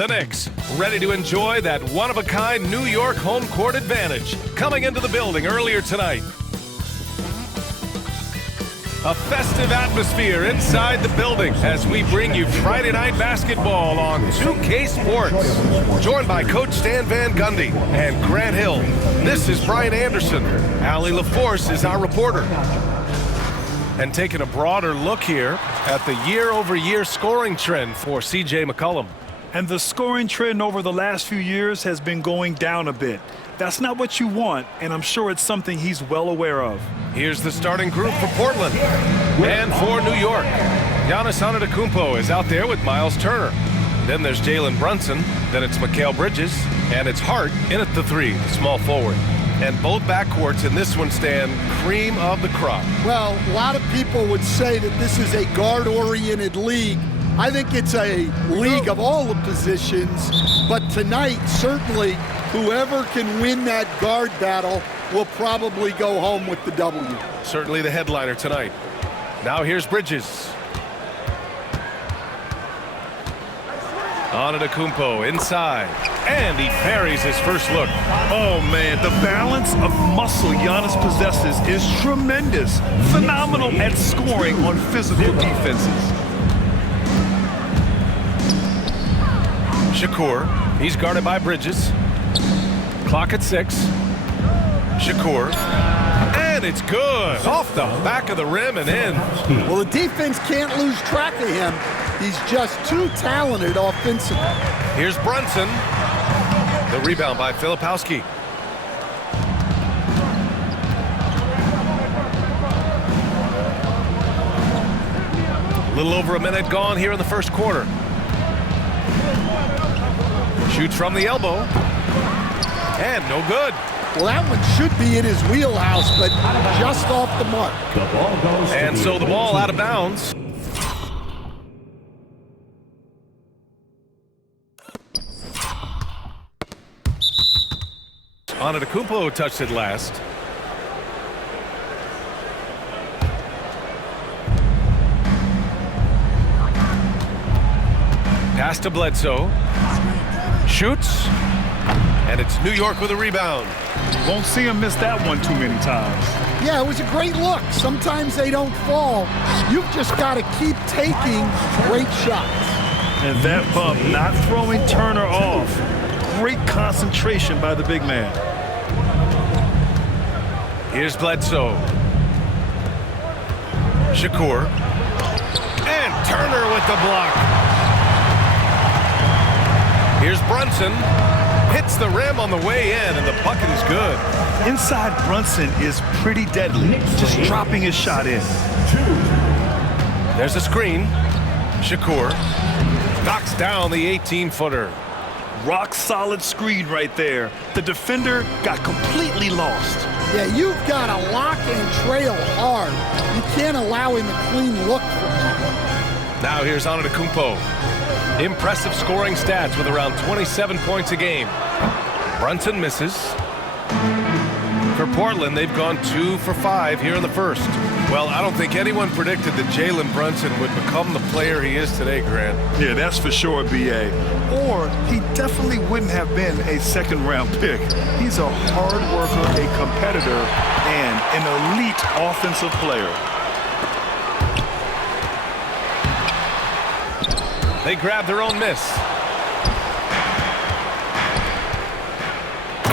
The Knicks, ready to enjoy that one-of-a-kind New York home court advantage, coming into the building earlier tonight. A festive atmosphere inside the building as we bring you Friday night basketball on 2K Sports. Joined by Coach Stan Van Gundy and Grant Hill. This is Brian Anderson. Allie LaForce is our reporter. And taking a broader look here at the year-over-year scoring trend for C.J. McCollum. And the scoring trend over the last few years has been going down a bit. That's not what you want, and I'm sure it's something he's well aware of. Here's the starting group for Portland. And for New York, Giannis Antetokounmpo is out there with Miles Turner. Then there's Jalen Brunson. Then it's Mikal Bridges. And it's Hart in at the three, the small forward. And both backcourts in this one stand cream of the crop. Well, a lot of people would say that this is a guard-oriented league. I think it's a league of all the positions, but tonight, certainly, whoever can win that guard battle will probably go home with the W. Certainly the headliner tonight. Now here's Bridges. Antetokounmpo inside, and he parries his first look. Oh, man, the balance of muscle Giannis possesses is tremendous. Phenomenal at scoring on physical defenses. Shakur, he's guarded by Bridges. Clock at 6. Shakur, and it's good. Off the back of the rim and in. Well, the defense can't lose track of him. He's just too talented offensively. Here's Brunson. The rebound by Filipowski. A little over a minute gone here in the first quarter. Shoots from the elbow. And no good. Well, that one should be in his wheelhouse, but just off the mark. And so the ball out of bounds. Antetokounmpo touched it last. Pass to Bledsoe. Shoots. And it's New York with a rebound. Won't see him miss that one too many times. Yeah, it was a great look. Sometimes they don't fall. You've just got to keep taking great shots. And that bump not throwing Turner off. Great concentration by the big man. Here's Bledsoe. Shakur. And Turner with the block. Here's Brunson. Hits the rim on the way in, and the bucket is good. Inside Brunson is pretty deadly, just dropping his shot in. There's a screen. Shakur knocks down the 18-footer. Rock solid screen right there. The defender got completely lost. Yeah, you've got to lock and trail hard. You can't allow him a clean look from that. Now here's Antetokounmpo. Impressive scoring stats with around 27 points a game. Brunson misses. For Portland, they've gone 2 for 5 here in the first. Well, I don't think anyone predicted that Jalen Brunson would become the player he is today, Grant. Yeah, that's for sure, B.A. Or he definitely wouldn't have been a second-round pick. He's a hard worker, a competitor, and an elite offensive player. They grab their own miss.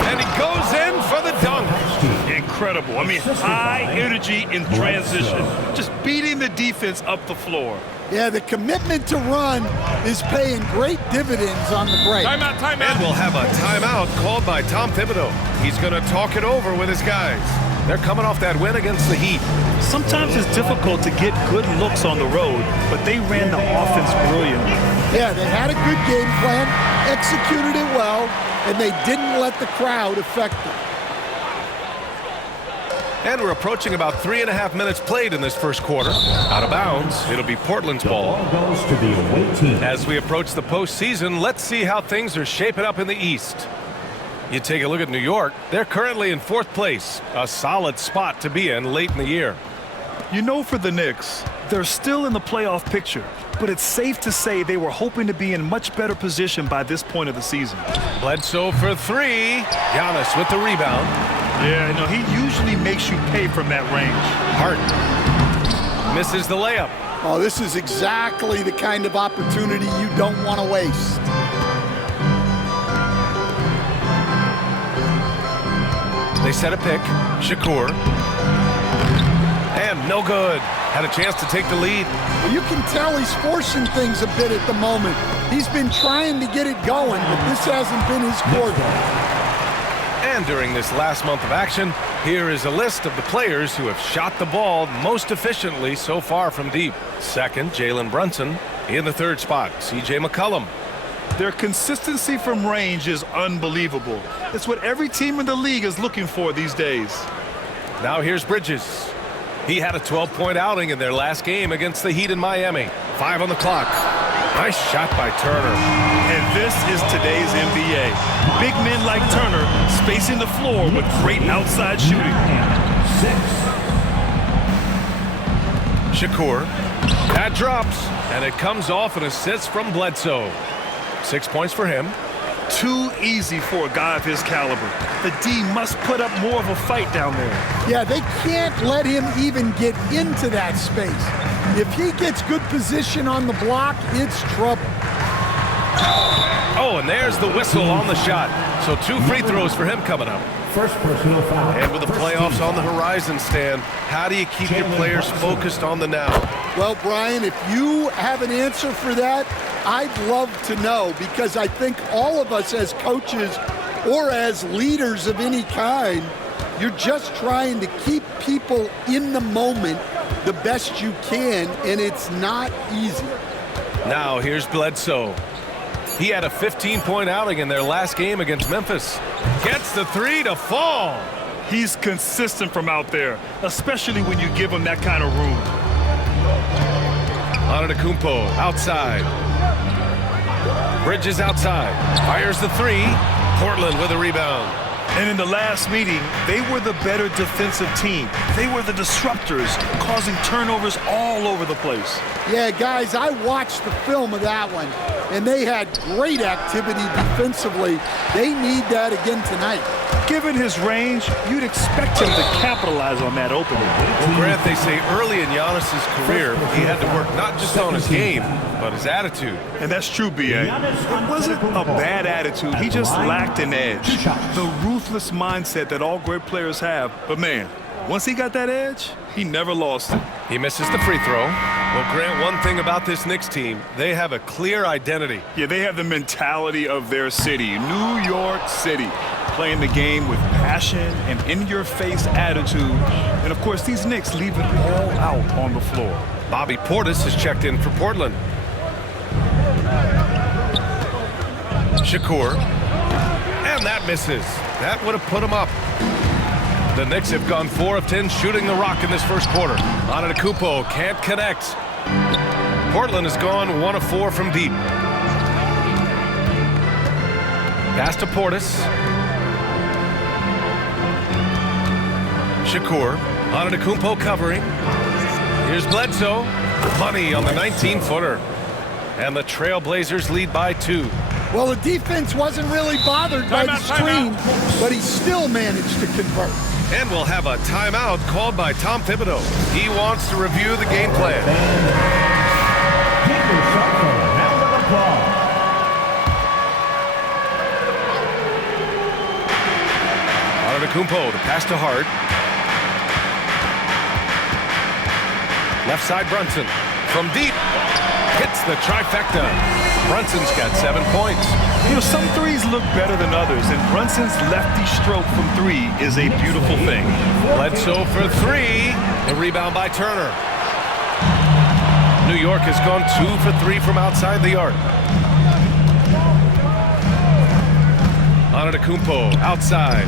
And he goes in for the dunk. Incredible. I mean, high energy in transition. Just beating the defense up the floor. Yeah, the commitment to run is paying great dividends on the break. Timeout, timeout. And we'll have a timeout called by Tom Thibodeau. He's going to talk it over with his guys. They're coming off that win against the Heat. Sometimes it's difficult to get good looks on the road, but they ran the offense brilliantly. Yeah, they had a good game plan, executed it well, and they didn't let the crowd affect them. And we're approaching about 3.5 minutes played in this first quarter. Out of bounds, it'll be Portland's ball. Goes to the away team. As we approach the postseason, let's see how things are shaping up in the East. You take a look at New York. They're currently in 4th place, a solid spot to be in late in the year. You know, for the Knicks, they're still in the playoff picture, but it's safe to say they were hoping to be in much better position by this point of the season. Bledsoe for three. Giannis with the rebound. Yeah, no, he usually makes you pay from that range. Hart misses the layup. Oh, this is exactly the kind of opportunity you don't want to waste. They set a pick. Shakur. And no good. Had a chance to take the lead. Well, you can tell he's forcing things a bit at the moment. He's been trying to get it going, but this hasn't been his quarter. And during this last month of action, here is a list of the players who have shot the ball most efficiently so far from deep. Second, Jalen Brunson. In the third spot, C.J. McCollum. Their consistency from range is unbelievable. It's what every team in the league is looking for these days. Now here's Bridges. He had a 12-point outing in their last game against the Heat in Miami. 5 on the clock. Nice shot by Turner. And this is today's NBA. Big men like Turner spacing the floor with great outside shooting. Shakur. That drops, and it comes off an assist from Bledsoe. 6 points for him. Too easy for a guy of his caliber. The D must put up more of a fight down there. Yeah, they can't let him even get into that space. If he gets good position on the block, it's trouble. Oh, and there's the whistle on the shot. So 2 free throws for him coming up. First personal foul. And with the playoffs on the horizon, Stan, how do you keep your players focused on the now? Well, Brian, if you have an answer for that, I'd love to know, because I think all of us as coaches or as leaders of any kind, you're just trying to keep people in the moment the best you can, and it's not easy. Now here's Bledsoe. He had a 15-point outing in their last game against Memphis. Gets the 3 to fall. He's consistent from out there, especially when you give him that kind of room. Antetokounmpo outside. Bridges outside. Fires the 3. Portland with a rebound. And in the last meeting, they were the better defensive team. They were the disruptors, causing turnovers all over the place. Yeah, guys, I watched the film of that one, and they had great activity defensively. They need that again tonight. Given his range, you'd expect him to capitalize on that opening. Well, Grant, they say early in Giannis's career, he had to work not just on his game, but his attitude. And that's true, B.A. It wasn't a bad attitude. He just lacked an edge. The ruthless mindset that all great players have. But, man, once he got that edge, he never lost it. He misses the free throw. Well, Grant, one thing about this Knicks team, they have a clear identity. Yeah, they have the mentality of their city, New York City. Playing the game with passion and in-your-face attitude. And, of course, these Knicks leave it all out on the floor. Bobby Portis has checked in for Portland. Shakur. And that misses. That would have put him up. The Knicks have gone 4 of 10 shooting the rock in this first quarter. Antetokounmpo can't connect. Portland has gone 1 of 4 from deep. Pass to Portis. Shakur. Antetokounmpo covering. Here's Bledsoe. Money on the 19-footer. And the Trailblazers lead by 2. Well, the defense wasn't really bothered by the screen, but he still managed to convert. And we'll have a timeout called by Tom Thibodeau. He wants to review the game plan. Take your shot for a round of applause. Antetokounmpo to pass to Hart. Left side Brunson. From deep. Hits the trifecta. Brunson's got 7 points. You know, some threes look better than others, and Brunson's lefty stroke from 3 is a beautiful thing. Bledsoe for 3. The rebound by Turner. New York has gone 2 for 3 from outside the arc. Antetokounmpo outside.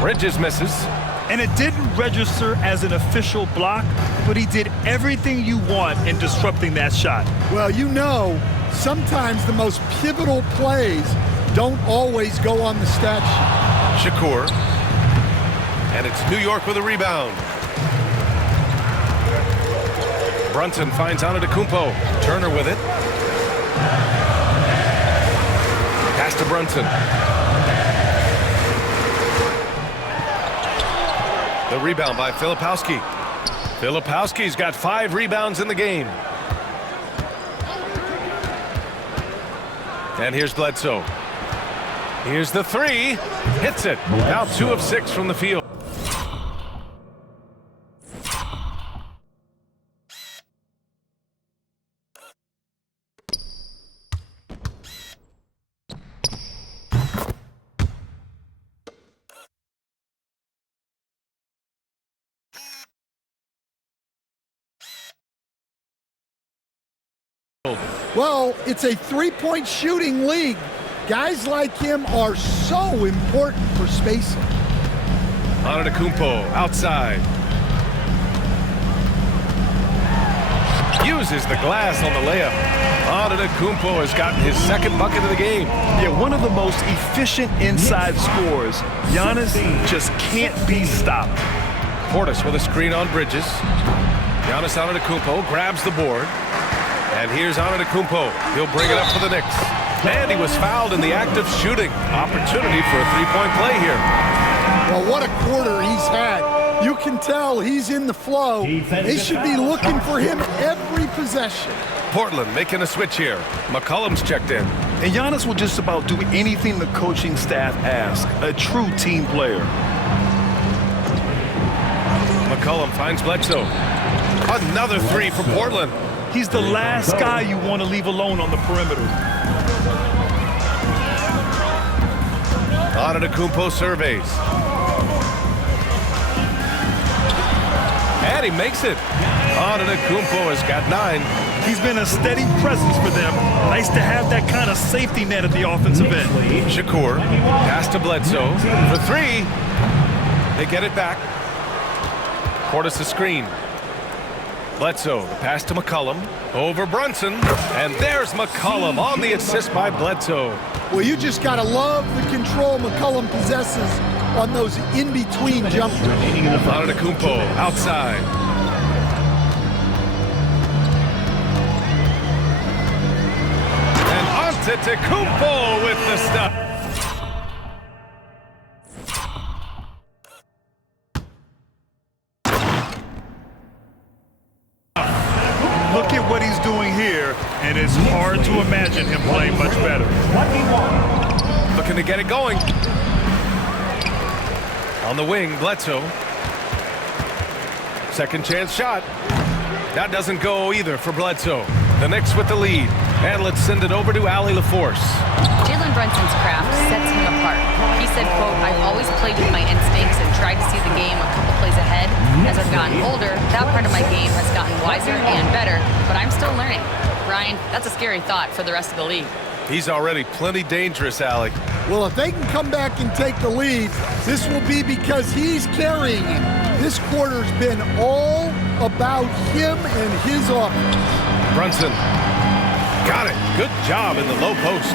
Bridges misses. And it didn't register as an official block, but he did everything you want in disrupting that shot. Well, you know, sometimes the most pivotal plays don't always go on the stat sheet. Shakur. And it's New York with a rebound. Brunson finds Antetokounmpo. Turner with it. Pass to Brunson. The rebound by Filipowski. Filipowski's got 5 rebounds in the game. And here's Bledsoe. Here's the 3. Hits it. Now 2 of 6 from the field. Well, it's a three-point shooting league. Guys like him are so important for spacing. Antetokounmpo outside. Uses the glass on the layup. Antetokounmpo has gotten his 2nd bucket of the game. Yeah, one of the most efficient inside scorers. Giannis just can't be stopped. Portis with a screen on Bridges. Giannis Antetokounmpo grabs the board. And here's Antetokounmpo. He'll bring it up for the Knicks. And he was fouled in the act of shooting. Opportunity for a 3-point play here. Well, what a quarter he's had. You can tell he's in the flow. They should be looking for him every possession. Portland making a switch here. McCollum's checked in. And Giannis will just about do anything the coaching staff asks. A true team player. McCollum finds Bledsoe. Another 3 for Portland. He's the last guy you want to leave alone on the perimeter. Antetokounmpo surveys. And he makes it. Antetokounmpo has got 9. He's been a steady presence for them. Nice to have that kind of safety net at the offensive end. Shakur, pass to Bledsoe for 3. They get it back. Portis the screen. Bledsoe, the pass to McCollum, over Brunson, and there's McCollum on the assist by Bledsoe. Well, you just got to love the control McCollum possesses on those in-between jumpers. Antetokounmpo outside. And Antetokounmpo with the stop. Look at what he's doing here, and it's hard to imagine him playing much better. Looking to get it going. On the wing, Bledsoe. Second chance shot. That doesn't go either for Bledsoe. The Knicks with the lead. And let's send it over to Allie LaForce. Jalen Brunson's craft sets him apart. He said, quote, "I've always played with my instincts and tried to see the game a couple plays ahead. As I've gotten older, that part of my game has gotten wiser and better, but I'm still learning." Ryan, that's a scary thought for the rest of the league. He's already plenty dangerous, Allie. Well, if they can come back and take the lead, this will be because he's carrying it. This quarter's been all about him and his offense. Brunson. Got it. Good job in the low post.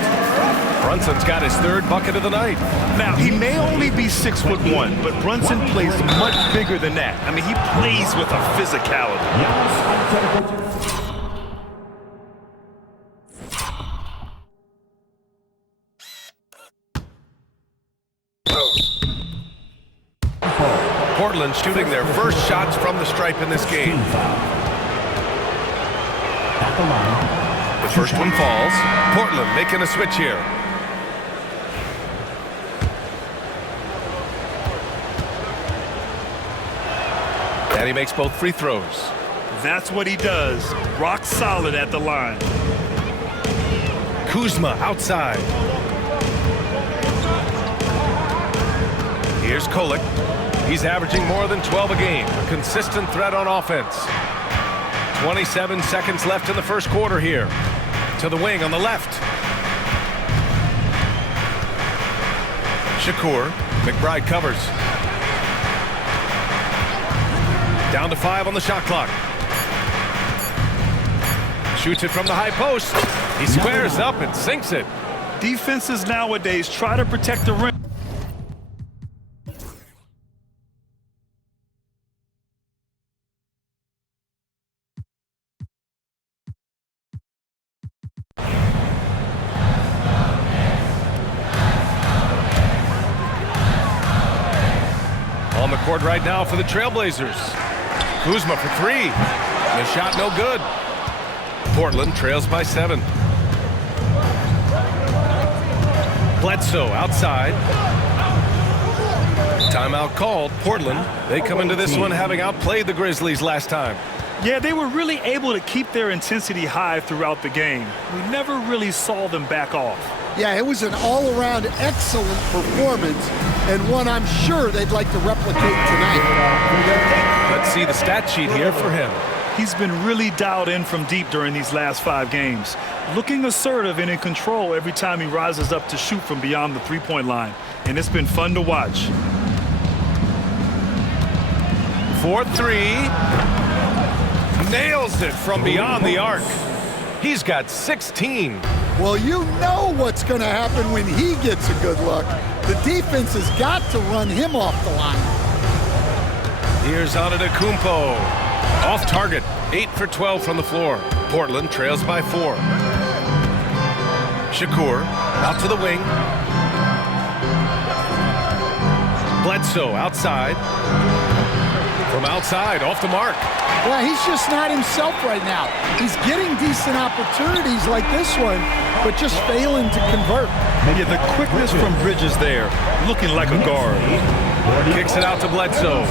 Brunson's got his 3rd bucket of the night. Now, he may only be 6'1", but Brunson plays much bigger than that. I mean, he plays with a physicality. Portland shooting their first shots from the stripe in this game. At the line. The first one falls. Portland making a switch here. And he makes both free throws. That's what he does. Rock solid at the line. Kuzma outside. Here's Kolek. He's averaging more than 12 a game. A consistent threat on offense. 27 seconds left in the first quarter here. To the wing on the left. Shakur. McBride covers. Down to 5 on the shot clock. Shoots it from the high post. He squares up and sinks it. Defenses nowadays try to protect the rim. On the court right now for the Trailblazers. Kuzma for three. The shot no good. Portland trails by 7. Bledsoe outside. Timeout called. Portland, they come into this one having outplayed the Grizzlies last time. Yeah, they were really able to keep their intensity high throughout the game. We never really saw them back off. Yeah, it was an all-around excellent performance, and one I'm sure they'd like to replicate tonight. Let's see the stat sheet here for him. He's been really dialed in from deep during these last 5 games, looking assertive and in control every time he rises up to shoot from beyond the three-point line, and it's been fun to watch. 4-3. Nails it from beyond the arc. He's got 16. Well, you know what's going to happen when he gets a good look. The defense has got to run him off the line. Here's Antetokounmpo. Off target. 8 for 12 from the floor. Portland trails by 4. Shakur out to the wing. Bledsoe outside. From outside, off the mark. Yeah, he's just not himself right now. He's getting decent opportunities like this one, but just failing to convert. Yeah, the quickness from Bridges there, looking like a guard. Kicks it out to Bledsoe.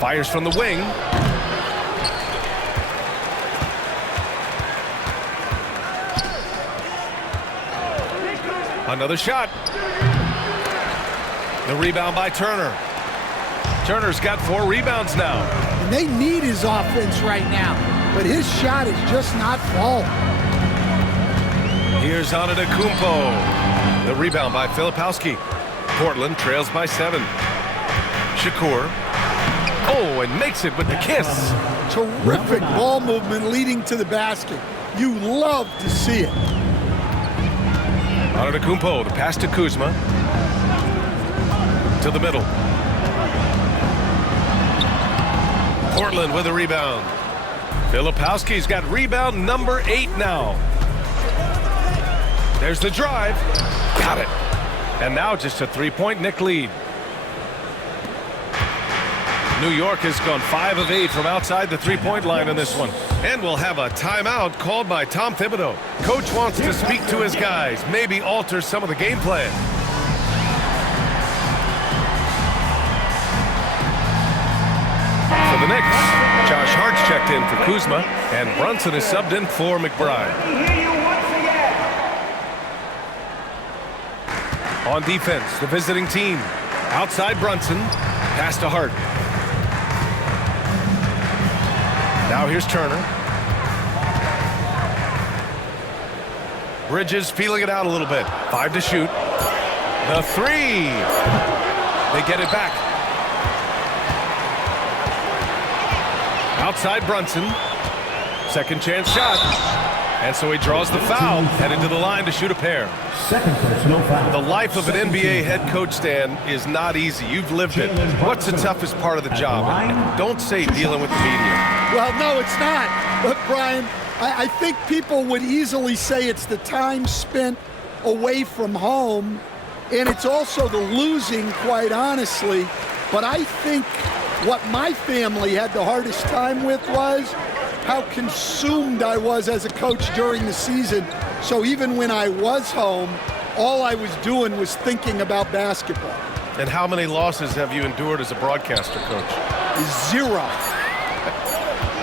Fires from the wing. Another shot. The rebound by Turner. Turner's got 4 rebounds now. And they need his offense right now, but his shot is just not falling. Here's Antetokounmpo. The rebound by Filipowski. Portland trails by 7. Shakur. Oh, and makes it with the kiss. Terrific ball movement leading to the basket. You love to see it. Antetokounmpo, the pass to Kuzma. To the middle. Portland with a rebound. Filipowski's got rebound number 8 now. There's the drive. Got it. And now just a 3-point Knick lead. New York has gone 5 of 8 from outside the 3-point line in this one. And we'll have a timeout called by Tom Thibodeau. Coach wants to speak to his guys, maybe alter some of the game plan. For the Knicks, Josh Hart's checked in for Kuzma, and Brunson is subbed in for McBride. On defense, the visiting team. Outside Brunson, pass to Hart. Now here's Turner. Bridges feeling it out a little bit. 5 to shoot. The 3. They get it back. Outside Brunson. Second chance shot. And so he draws the foul. Headed to the line to shoot a pair. Second personal foul. The life of an NBA head coach, Stan, is not easy. You've lived it. What's the toughest part of the job? And don't say dealing with the media. Well, no, it's not. But, Brian, I think people would easily say it's the time spent away from home, and it's also the losing, quite honestly. But I think what my family had the hardest time with was how consumed I was as a coach during the season. So even when I was home, all I was doing was thinking about basketball. And how many losses have you endured as a broadcaster, Coach? 0.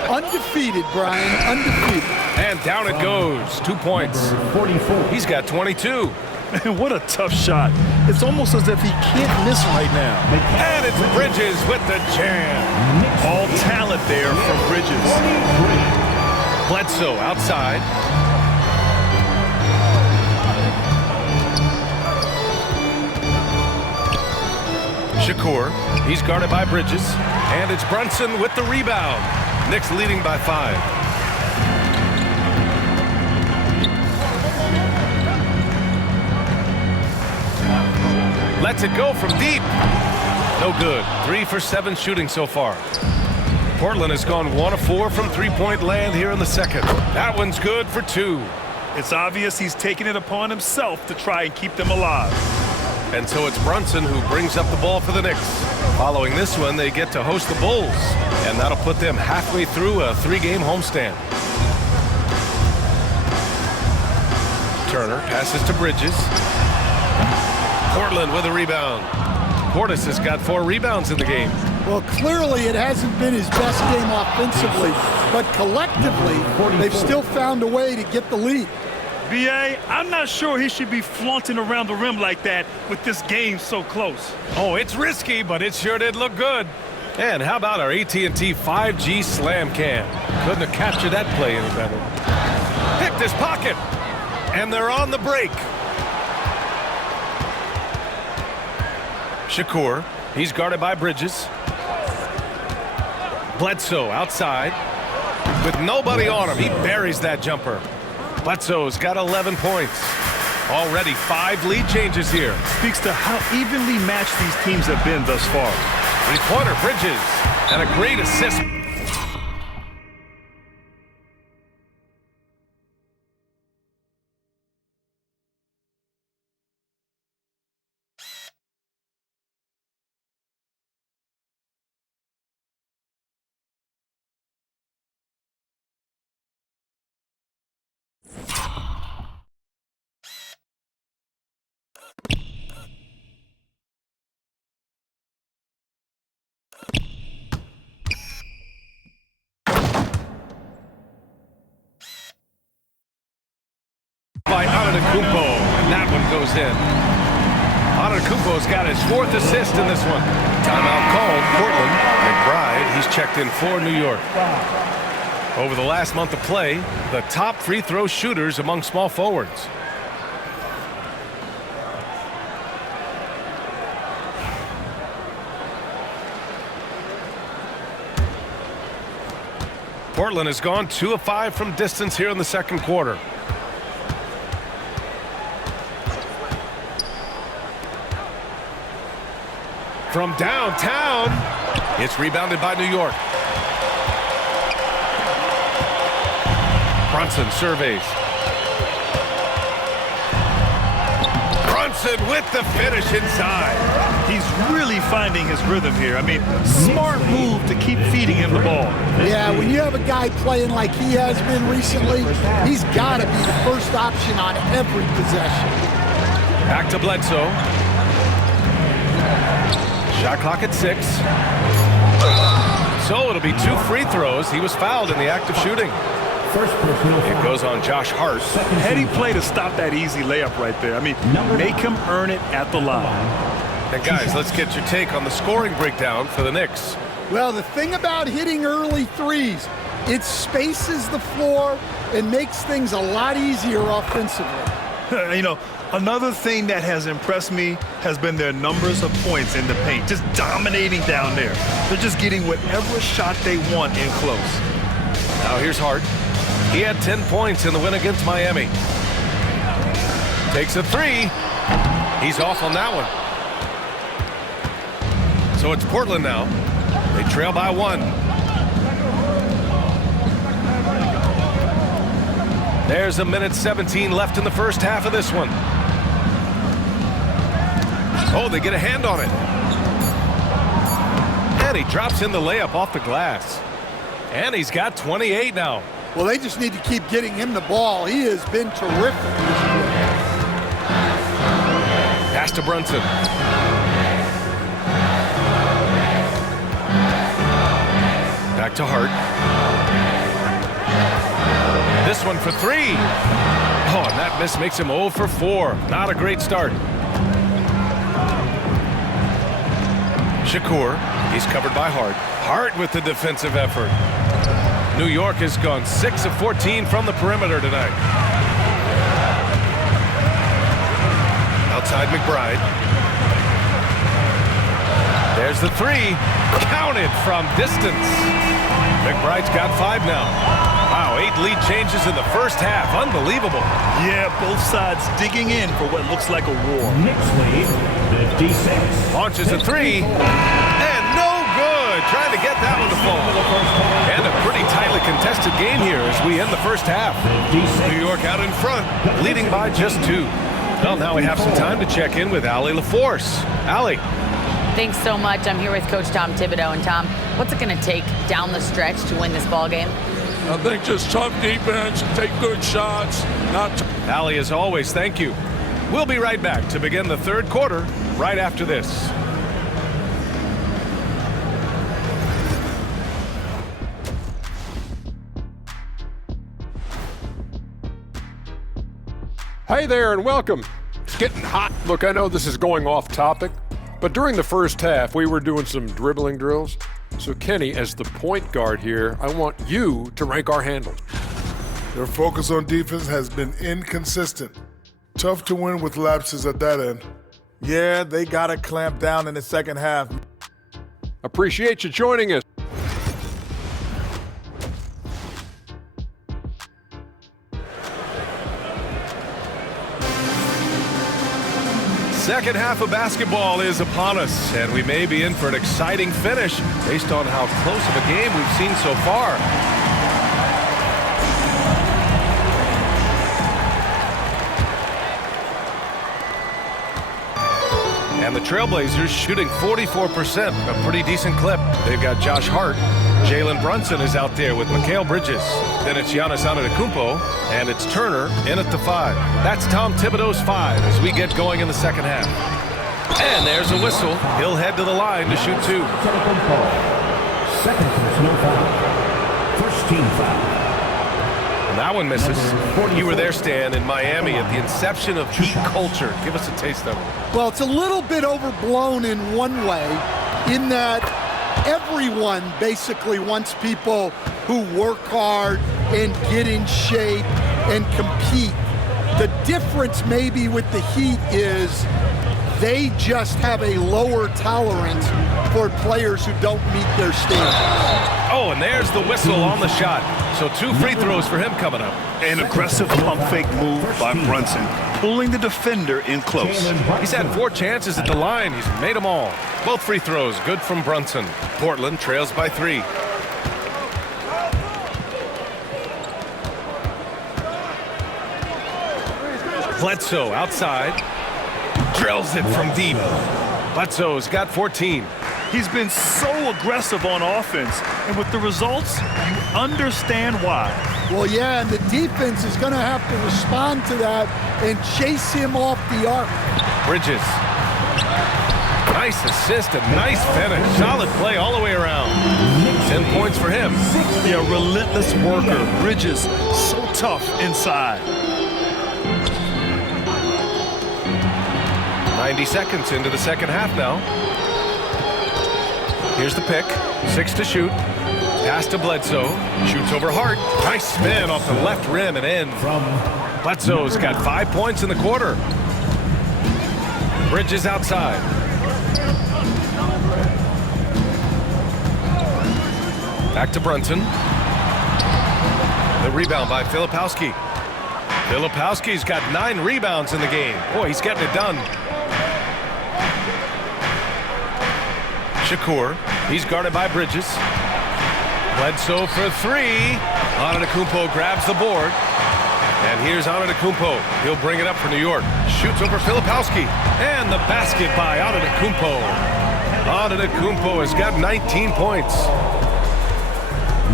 Undefeated, Brian, undefeated. And down it goes. 2 points. 44. He's got 22. What a tough shot. It's almost as if he can't miss right now. And it's Bridges with the jam. All talent there from Bridges. Bledsoe outside. Shakur, he's guarded by Bridges. And it's Brunson with the rebound. Knicks leading by 5. Lets it go from deep. No good. 3 for 7 shooting so far. Portland has gone 1 of 4 from three-point land here in the second. That one's good for 2. It's obvious he's taking it upon himself to try and keep them alive. And so it's Brunson who brings up the ball for the Knicks. Following this one, they get to host the Bulls, and that'll put them halfway through a 3-game homestand. Turner passes to Bridges. Portland with a rebound. Portis has got 4 rebounds in the game. Well, clearly it hasn't been his best game offensively, but collectively, they've still found a way to get the lead. B.A., I'm not sure he should be flaunting around the rim like that with this game so close. Oh, it's risky, but it sure did look good. And how about our AT&T 5G slam cam? Couldn't have captured that play any better. Picked his pocket, and they're on the break. Shakur, he's guarded by Bridges. Bledsoe outside. With nobody on him, he buries that jumper. Bledsoe's got 11 points. Already 5 lead changes here. Speaks to how evenly matched these teams have been thus far. Three-pointer, Bridges, and a great assist. By Antetokounmpo, and that one goes in. Antetokounmpo's got his 4th assist in this one. Timeout called. Portland. McBride, he's checked in for New York. Over the last month of play, the top free throw shooters among small forwards. Portland has gone 2 of 5 from distance here in the second quarter. From downtown, it's rebounded by New York. Brunson surveys. Brunson with the finish inside. He's really finding his rhythm here. I mean, smart move to keep feeding him the ball. Yeah, when you have a guy playing like he has been recently, he's got to be the first option on every possession. Back to Bledsoe. Shot clock at 6. So it'll be 2 free throws. He was fouled in the act of shooting. It goes on Josh Hart. Heady play to stop that easy layup right there. I mean, make him earn it at the line. And guys, let's get your take on the scoring breakdown for the Knicks. Well, the thing about hitting early threes, it spaces the floor and makes things a lot easier offensively. You know, another thing that has impressed me has been their numbers of points in the paint, just dominating down there. They're just getting whatever shot they want in close. Now here's Hart. He had 10 points in the win against Miami. Takes a 3. He's off on that one. So it's Portland now. They trail by 1. There's 1:17 left in the first half of this one. Oh, they get a hand on it. And he drops in the layup off the glass. And he's got 28 now. Well, they just need to keep getting him the ball. He has been terrific. Pass to Brunson. Back to Hart. This one for 3. Oh, and that miss makes him 0 for 4. Not a great start. Shakur, he's covered by Hart. Hart with the defensive effort. New York has gone 6 of 14 from the perimeter tonight. Outside McBride. There's the 3. Counted from distance. McBride's got 5 now. Wow, 8 lead changes in the first half. Unbelievable. Yeah, both sides digging in for what looks like a war. Knicks lead, 56. Launches a 3. And no good. Trying to get want that one to fall. And a pretty tightly contested game here as we end the first half. New York out in front, leading by just 2. Well, now we have some time to check in with Allie LaForce. Allie. Thanks so much. I'm here with Coach Tom Thibodeau. And Tom, what's it going to take down the stretch to win this ball game? I think just tough defense, take good shots. Allie, as always, thank you. We'll be right back to begin the third quarter right after this. Hey there and welcome. It's getting hot. Look, I know this is going off topic, but during the first half, we were doing some dribbling drills. So Kenny, as the point guard here, I want you to rank our handles. Their focus on defense has been inconsistent. Tough to win with lapses at that end. Yeah, they got to clamp down in the second half. Appreciate you joining us. Second half of basketball is upon us, and we may be in for an exciting finish based on how close of a game we've seen so far. And the Trailblazers shooting 44%, a pretty decent clip. They've got Josh Hart. Jalen Brunson is out there with Mikal Bridges. Then it's Giannis Antetokounmpo, and it's Turner in at the 5. That's Tom Thibodeau's 5 as we get going in the second half. And there's a whistle. He'll head to the line to shoot 2. Second personal foul. First team foul. And that one misses. You were there, Stan, in Miami at the inception of Heat culture. Give us a taste of it. Well, it's a little bit overblown in one way, in that everyone basically wants people who work hard and get in shape and compete. The difference maybe with the Heat is they just have a lower tolerance for players who don't meet their standards. Oh, and there's the whistle on the shot. So 2 free throws for him coming up. An aggressive pump fake move by Brunson, pulling the defender in close. He's had 4 chances at the line. He's made them all. Both free throws good from Brunson. Portland trails by 3. Bledsoe outside. Drills it from deep. Bledsoe's got 14. He's been so aggressive on offense, and with the results, you understand why. Well, yeah, and the defense is going to have to respond to that and chase him off the arc. Bridges. Nice assist and nice finish. Solid play all the way around. 10 points for him. Yeah, relentless worker. Bridges, so tough inside. 90 seconds into the second half now. Here's the pick. 6 to shoot. Pass to Bledsoe. Shoots over Hart. Nice spin off the left rim and in. Bledsoe's got 5 points in the quarter. Bridges outside. Back to Brunson. The rebound by Filipowski. Filipowski's got 9 rebounds in the game. Boy, he's getting it done. Shakur, he's guarded by Bridges. Bledsoe for 3. Antetokounmpo grabs the board. And here's Antetokounmpo. He'll bring it up for New York. Shoots over Filipowski. And the basket by Antetokounmpo. Antetokounmpo has got 19 points.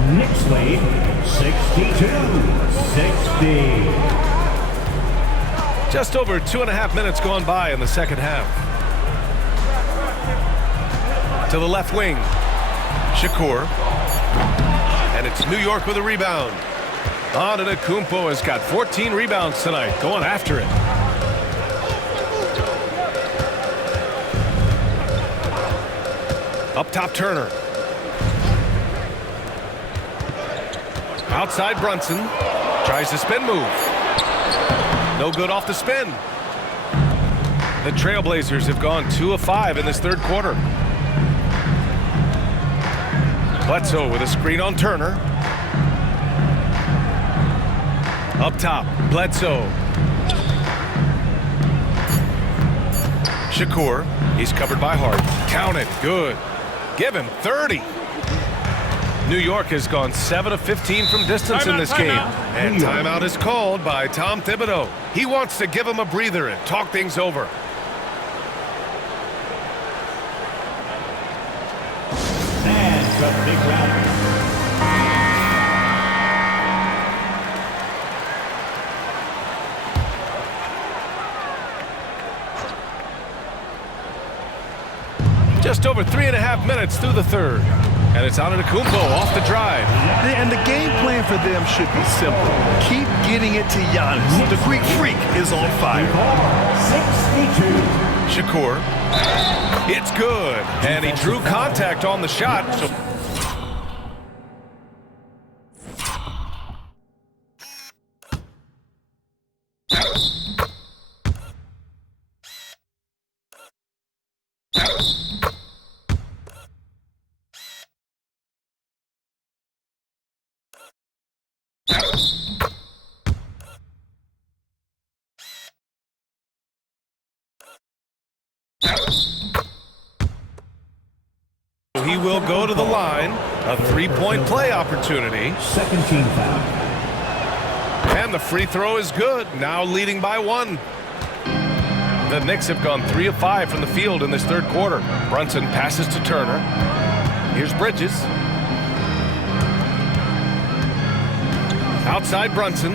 Knicks lead 62-60. Just over 2.5 minutes gone by in the second half. To the left wing. Shakur. And it's New York with a rebound. Antetokounmpo has got 14 rebounds tonight, going after it. Up top, Turner. Outside, Brunson. Tries the spin move. No good off the spin. The Trailblazers have gone 2 of 5 in this third quarter. Bledsoe with a screen on Turner. Up top, Bledsoe. Shakur, he's covered by Hart. Count it, good. Give him 30. New York has gone 7 of 15 from distance in this game. And timeout is called by Tom Thibodeau. He wants to give him a breather and talk things over. And the big round. Just over 3.5 minutes through the third. And it's Antetokounmpo off the drive. And the game plan for them should be simple. Keep getting it to Giannis. The Greek freak is on fire. 62. Shakur. It's good. And he drew contact on the shot. So he will go to the line. A three-point play opportunity. Second team foul. And the free throw is good. Now leading by 1. The Knicks have gone 3 of 5 from the field in this third quarter. Brunson passes to Turner. Here's Bridges. Outside Brunson.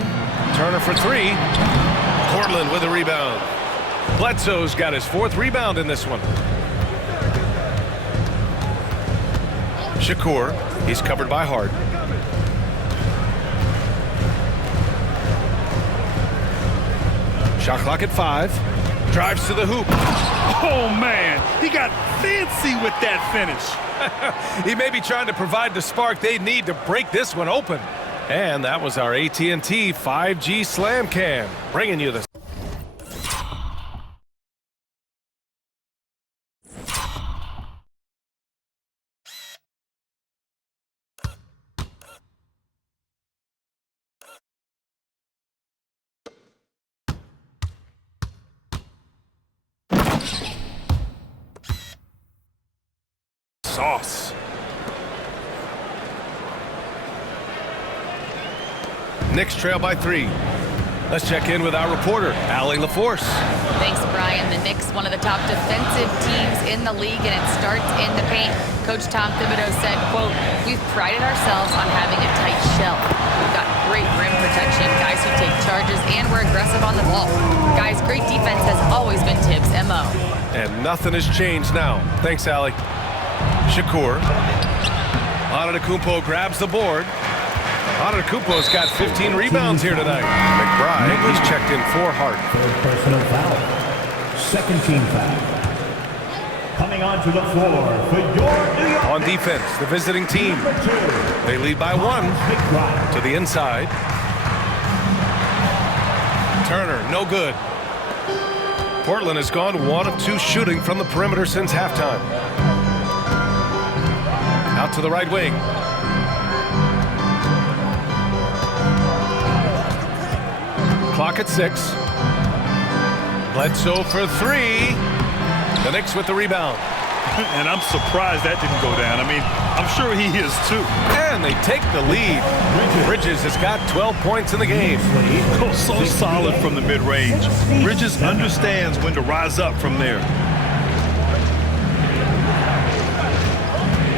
Turner for 3. Portland with a rebound. Bledsoe's got his 4th rebound in this one. Shakur. He's covered by Hart. Shot clock at 5. Drives to the hoop. Oh, man. He got fancy with that finish. He may be trying to provide the spark they need to break this one open. And that was our AT&T 5G Slam Cam, bringing you the sauce. Knicks trail by 3. Let's check in with our reporter, Allie LaForce. Thanks, Brian. The Knicks, one of the top defensive teams in the league, and it starts in the paint. Coach Tom Thibodeau said, quote, "We've prided ourselves on having a tight shell. We've got great rim protection, guys who take charges, and we're aggressive on the ball. Guys, great defense has always been Tibbs' MO." And nothing has changed now. Thanks, Allie. Shakur. Antetokounmpo grabs the board. Antetokounmpo's got 15 rebounds here tonight. McBride, he's checked in for Hart. Third personal foul. Second team foul. Coming onto the floor for your New York. On defense, the visiting team. They lead by 1 to the inside. Turner, no good. Portland has gone 1 of 2 shooting from the perimeter since halftime. Out to the right wing. Clock at 6. Bledsoe for 3. The Knicks with the rebound. And I'm surprised that didn't go down. I mean, I'm sure he is too. And they take the lead. Bridges has got 12 points in the game. Oh, so solid from the mid-range. Bridges understands when to rise up from there.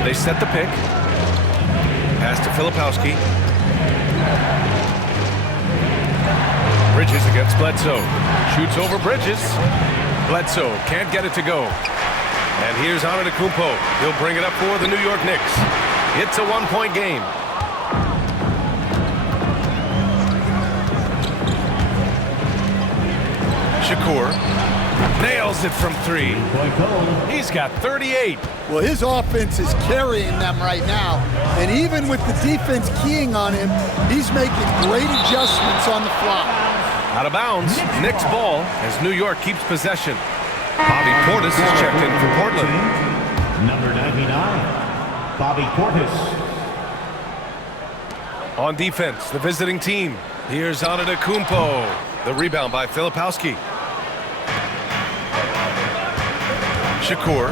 They set the pick. Pass to Filipowski. Bridges against Bledsoe. Shoots over Bridges. Bledsoe can't get it to go. And here's Antetokounmpo. He'll bring it up for the New York Knicks. It's a 1-point game. Shakur nails it from 3. He's got 38. Well, his offense is carrying them right now. And even with the defense keying on him, he's making great adjustments on the fly. Out of bounds, Knicks ball as New York keeps possession. Bobby Portis is checked in for Portland. Number 99, Bobby Portis. On defense, the visiting team. Here's Antetokounmpo. The rebound by Filipowski. Shakur.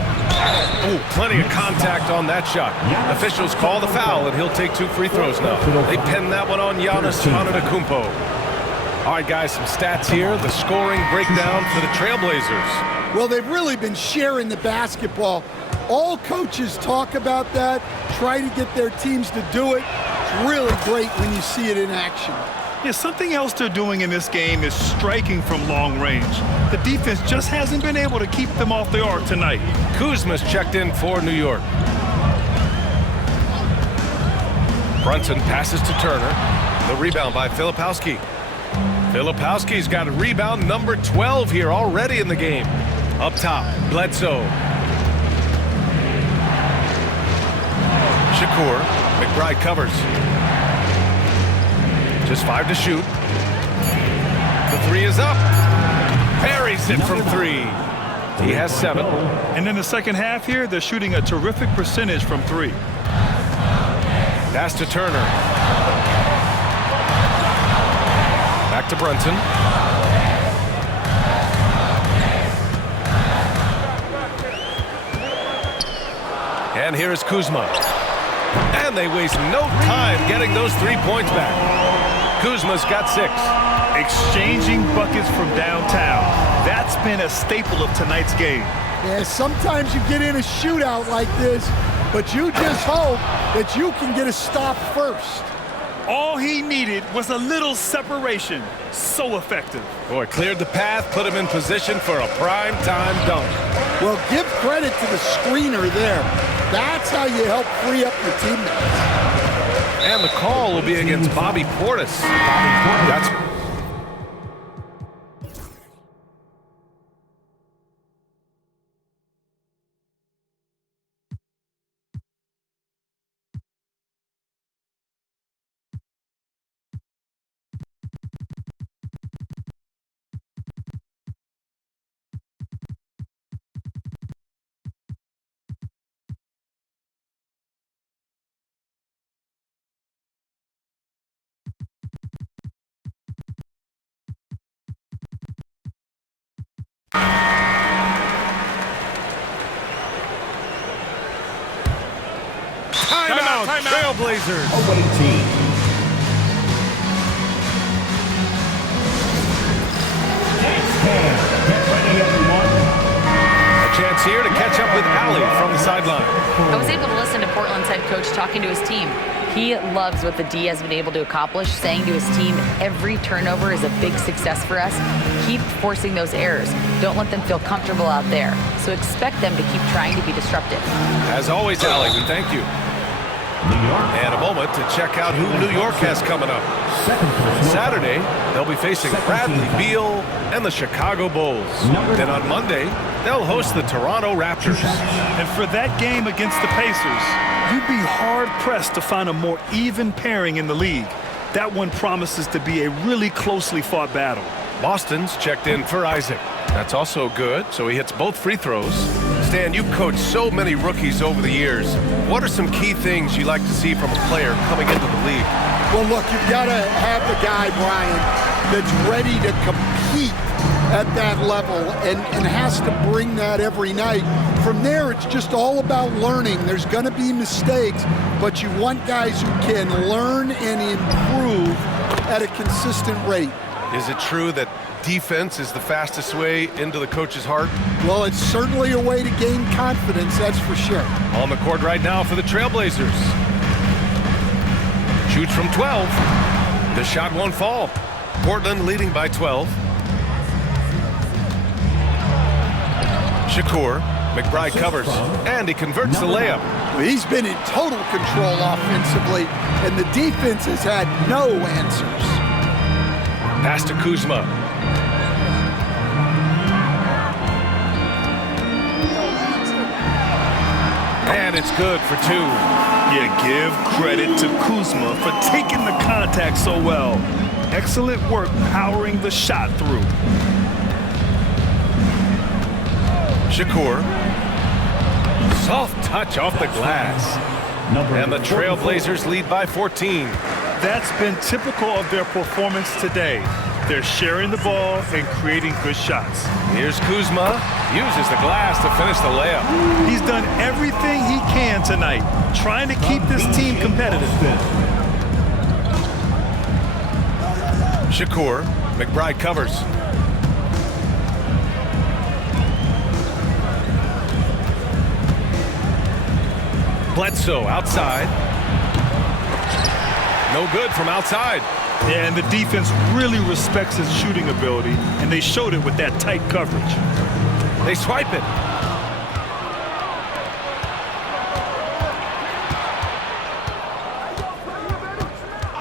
Ooh, plenty of contact on that shot. Officials call the foul, and he'll take 2 free throws now. They pin that one on Giannis Antetokounmpo. All right, guys, some stats here. The scoring breakdown for the Trailblazers. Well, they've really been sharing the basketball. All coaches talk about that, try to get their teams to do it. It's really great when you see it in action. Yeah, something else they're doing in this game is striking from long range. The defense just hasn't been able to keep them off the arc tonight. Kuzma's checked in for New York. Brunson passes to Turner. The rebound by Filipowski. Filipowski's got a rebound number 12 here already in the game. Up top, Bledsoe. Shakur. McBride covers. Just 5 to shoot. The 3 is up. Buries it from 3. He has 7. And in the second half here, they're shooting a terrific percentage from 3. Pass to Turner. Back to Brunson. And here is Kuzma. And they waste no time getting those 3 points back. Kuzma's got 6. Exchanging buckets from downtown. That's been a staple of tonight's game. Yeah, sometimes you get in a shootout like this, but you just hope that you can get a stop first. All he needed was a little separation. So effective. Boy, cleared the path, put him in position for a prime-time dunk. Well, give credit to the screener there. That's how you help free up your teammates. And the call will be against Bobby Portis. That's timeout, Trailblazers. Away team. Get ready, everyone. A chance here to catch up with Allie from the sideline. I was able to listen to Portland's head coach talking to his team. He loves what the D has been able to accomplish, saying to his team, every turnover is a big success for us. Keep forcing those errors. Don't let them feel comfortable out there. So expect them to keep trying to be disruptive. As always, Allie, we thank you. And a moment to check out who New York has coming up. Saturday, they'll be facing Bradley Beal and the Chicago Bulls. Then on Monday, they'll host the Toronto Raptors. And for that game against the Pacers, you'd be hard-pressed to find a more even pairing in the league. That one promises to be a really closely fought battle. Boston's checked in for Isaac. That's also good, so he hits both free throws. Stan, you've coached so many rookies over the years. What are some key things you like to see from a player coming into the league? Well, look, you've got to have the guy, Brian, that's ready to compete at that level and has to bring that every night. From there, it's just all about learning. There's going to be mistakes, but you want guys who can learn and improve at a consistent rate. Is it true that defense is the fastest way into the coach's heart? Well, it's certainly a way to gain confidence, that's for sure. On the court right now for the Trailblazers. Shoots from 12. The shot won't fall. Portland leading by 12. Shakur. McBride covers, and he converts the layup. He's been in total control offensively, and the defense has had no answers. Pass to Kuzma. And it's good for 2. Yeah, give credit to Kuzma for taking the contact so well. Excellent work powering the shot through. Shakur. Soft touch off the glass. And the Trailblazers lead by 14. That's been typical of their performance today. They're sharing the ball and creating good shots. Here's Kuzma. Uses the glass to finish the layup. He's done everything he can tonight, trying to keep this team competitive. Shakur. McBride covers. Bledsoe outside. No good from outside. Yeah, and the defense really respects his shooting ability, and they showed it with that tight coverage. They swipe it.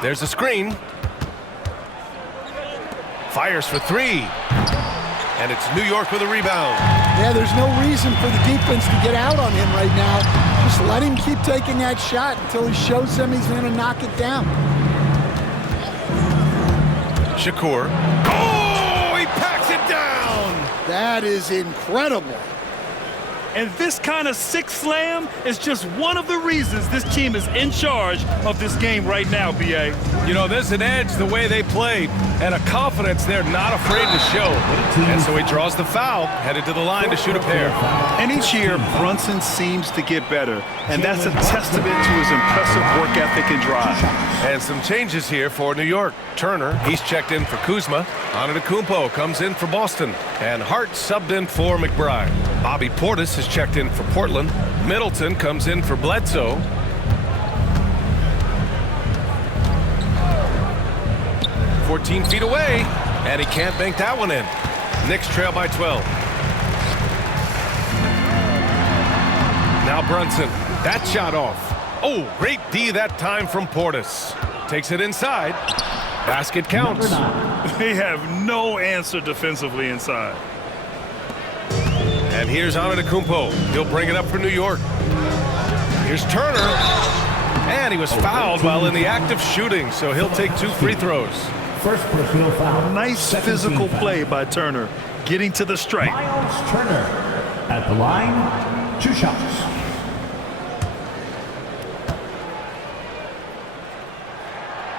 There's a screen. Fires for three. And it's New York with a rebound. Yeah, there's no reason for the defense to get out on him right now. Just let him keep taking that shot until he shows them he's going to knock it down. Shakur. Oh, he packs it down. That is incredible. And this kind of six slam is just one of the reasons this team is in charge of this game right now, B.A. You know, there's an edge the way they played and a confidence they're not afraid to show. And so he draws the foul, headed to the line to shoot a pair. And each year, Brunson seems to get better, and that's a testament to his impressive work ethic and drive. And some changes here for New York. Turner, he's checked in for Kuzma. Antetokounmpo comes in for Boston. And Hart subbed in for McBride. Bobby Portis has checked in for Portland. Middleton comes in for Bledsoe. "14 feet away, and he can't bank that one in. Knicks trail by 12. Now Brunson, that shot off. Oh, great D that time from Portis. Takes it inside. Basket counts. They have no answer defensively inside. And here's Antetokounmpo. He'll bring it up for New York. Here's Turner. And he was fouled while in the act of shooting, so he'll take 2 free throws. First personal foul. Nice physical play by Turner, getting to the stripe. Miles Turner at the line, 2 shots.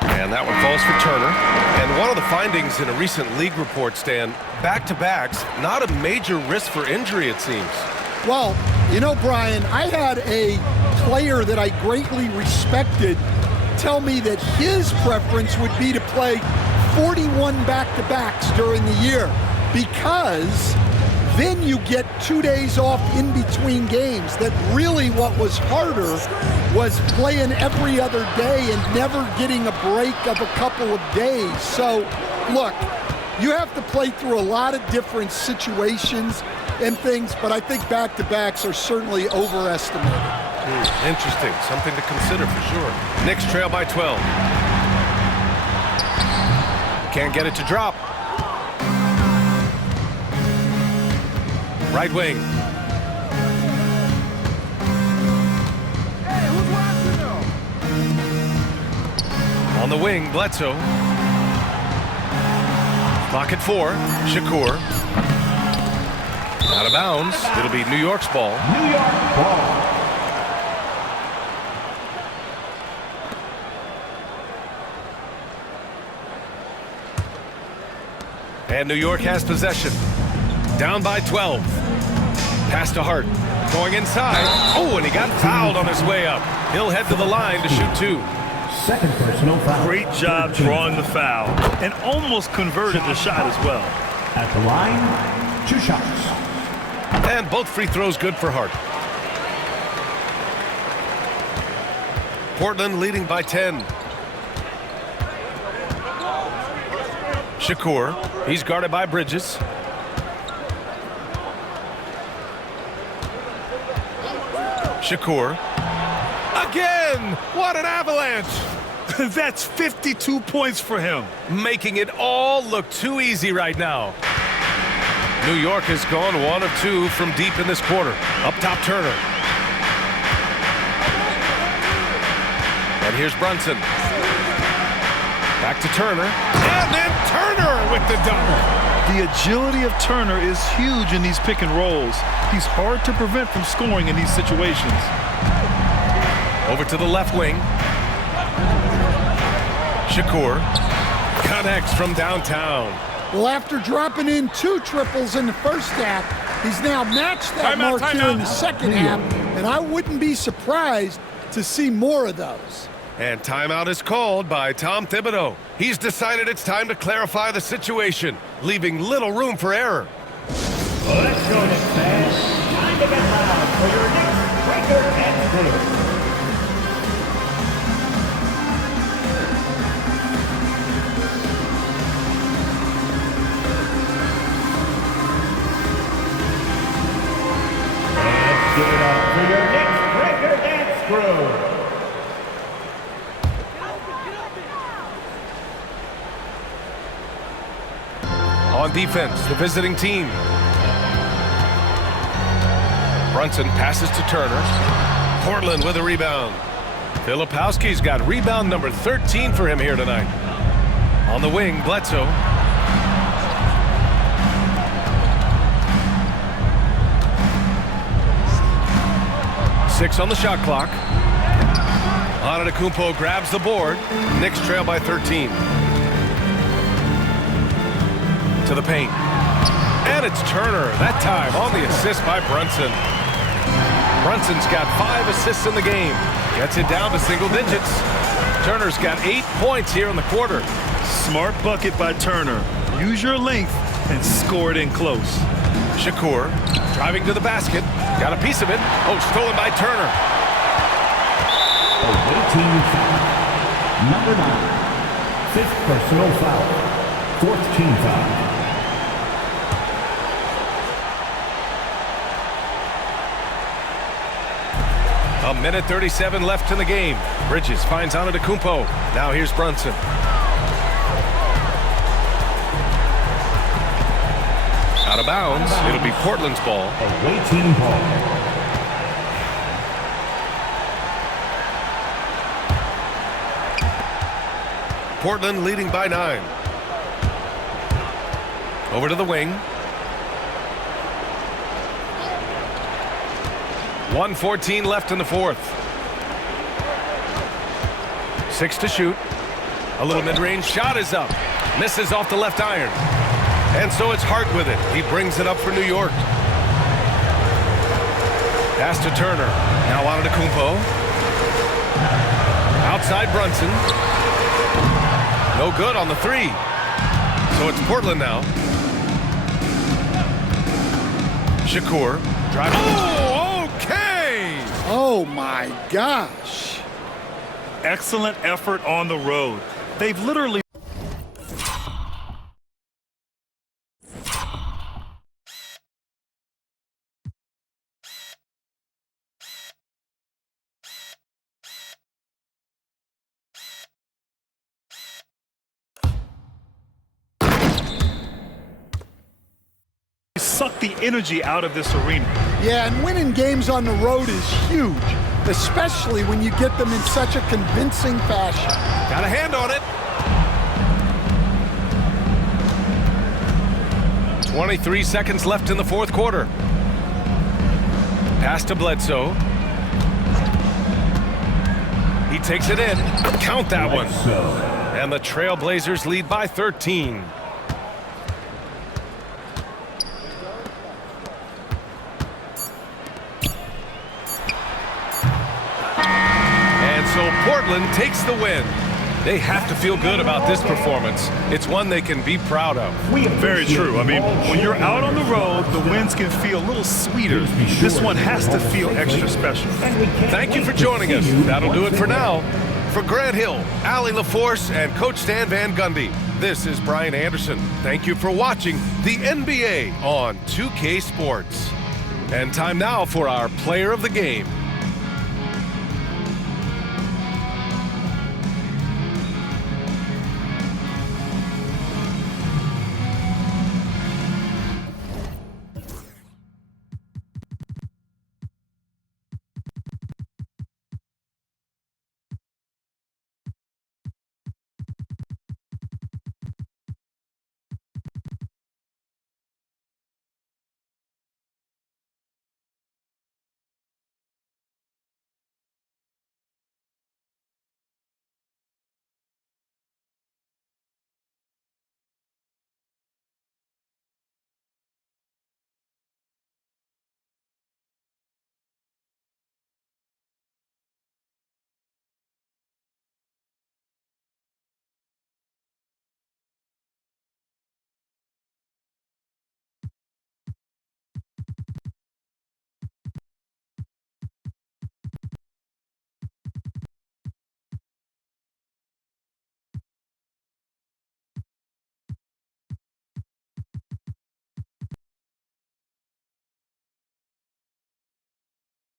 And that one falls for Turner. And one of the findings in a recent league report, Stan, back-to-backs, not a major risk for injury, it seems. Well, you know, Brian, I had a player that I greatly respected tell me that his preference would be to play 41 back-to-backs during the year because then you get 2 days off in between games. That really what was harder was playing every other day and never getting a break of a couple of days. So, look, you have to play through a lot of different situations and things, but I think back-to-backs are certainly overestimated. Interesting. Something to consider for sure. Knicks trail by 12. Can't get it to drop. Right wing. On the wing, Bledsoe. Clock at 4. Shakur. Out of bounds. It'll be New York's ball. New York ball. And New York has possession. Down by 12. Pass to Hart. Going inside. Oh, and he got fouled on his way up. He'll head to the line to shoot 2. Second personal foul. Great job drawing the foul and almost converted the shot as well. At the line, 2 shots. And both free throws good for Hart. Portland leading by 10. Shakur. He's guarded by Bridges. Shakur. Again! What an avalanche! That's 52 points for him. Making it all look too easy right now. New York has gone 1 of 2 from deep in this quarter. Up top, Turner. And here's Brunson. Back to Turner. And then Turner with the dunk. The agility of Turner is huge in these pick and rolls. He's hard to prevent from scoring in these situations. Over to the left wing. Shakur. now next from downtown. Well, after dropping in 2 triples in the first half, he's now matched that mark here in the second half, and I wouldn't be surprised to see more of those. And timeout is called by Tom Thibodeau. He's decided it's time to clarify the situation, leaving little room for error. Let's go, Knicks fans. Time to get loud for your Knicks breaker and screw. Let's give it up for your Knicks breaker and screw. On defense, the visiting team. Brunson passes to Turner. Portland with a rebound. Filipowski's got rebound number 13 for him here tonight. On the wing, Bledsoe. Six on the shot clock. Antetokounmpo grabs the board. Knicks trail by 13. To the paint. And it's Turner, that time on the assist by Brunson. Brunson's got 5 assists in the game. Gets it down to single digits. Turner's got 8 points here in the quarter. Smart bucket by Turner. Use your length and score it in close. Shakur driving to the basket. Got a piece of it. Oh, stolen by Turner. Away team foul. Number 9. 5th personal foul. 4th team foul. A minute 37 left in the game. Bridges finds Antetokounmpo. Now here's Brunson. Out of bounds. It'll be Portland's ball. Away team ball. Portland leading by 9. Over to the wing. 1:14 left in the fourth. 6 to shoot. A little mid-range shot is up. Misses off the left iron. And so it's Hart with it. He brings it up for New York. Pass to Turner. Now Antetokounmpo. Outside Brunson. No good on the 3. So it's Portland now. Shakur. Driving. Oh, okay! Oh, my gosh. Excellent effort on the road. They've literally... suck the energy out of this arena. Yeah, and winning games on the road is huge, especially when you get them in such a convincing fashion. Got a hand on it. 23 seconds left in the fourth quarter. Pass to Bledsoe. He takes it in. Count that one. And the Trailblazers lead by 13. So Portland takes the win. They have to feel good about this performance. It's one they can be proud of. Very true. I mean, when you're out on the road, the wins can feel a little sweeter. This one has to feel extra special. Thank you for joining us. That'll do it for now. For Grant Hill, Allie LaForce, and Coach Stan Van Gundy, this is Brian Anderson. Thank you for watching the NBA on 2K Sports. And time now for our player of the game.